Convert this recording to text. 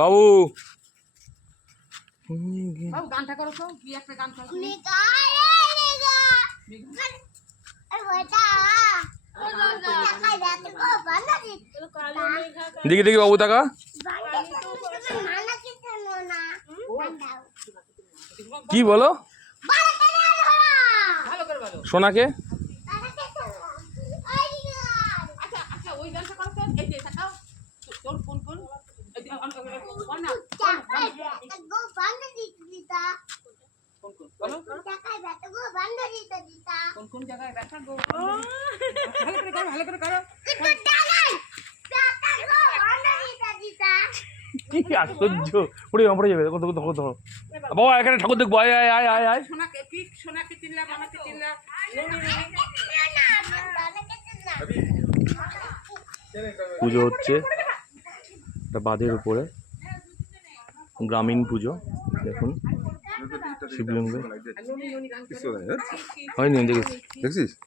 বাবু গানটা করো তো, কি একটা গান করো। দেখি দেখি বাবু টাকা কি বলো সোনাকে কোন জায়গায় ব্যথা গো, ভালো করে করো। কি আশ্চর্য পড়ে পড়ে যাবে দেখো দেখো দেখো দেখো বাবা এখানে ঠাকুর দেখবো আয় আয় আয় আয় আয় সোনাকে চিনলাম, আমাকে চিনলাম। পুজো হচ্ছে একটা বাঁধের উপরে, গ্রামীণ পুজো দেখুন শিবলিঙ্গে হয়নি দেখেছিস।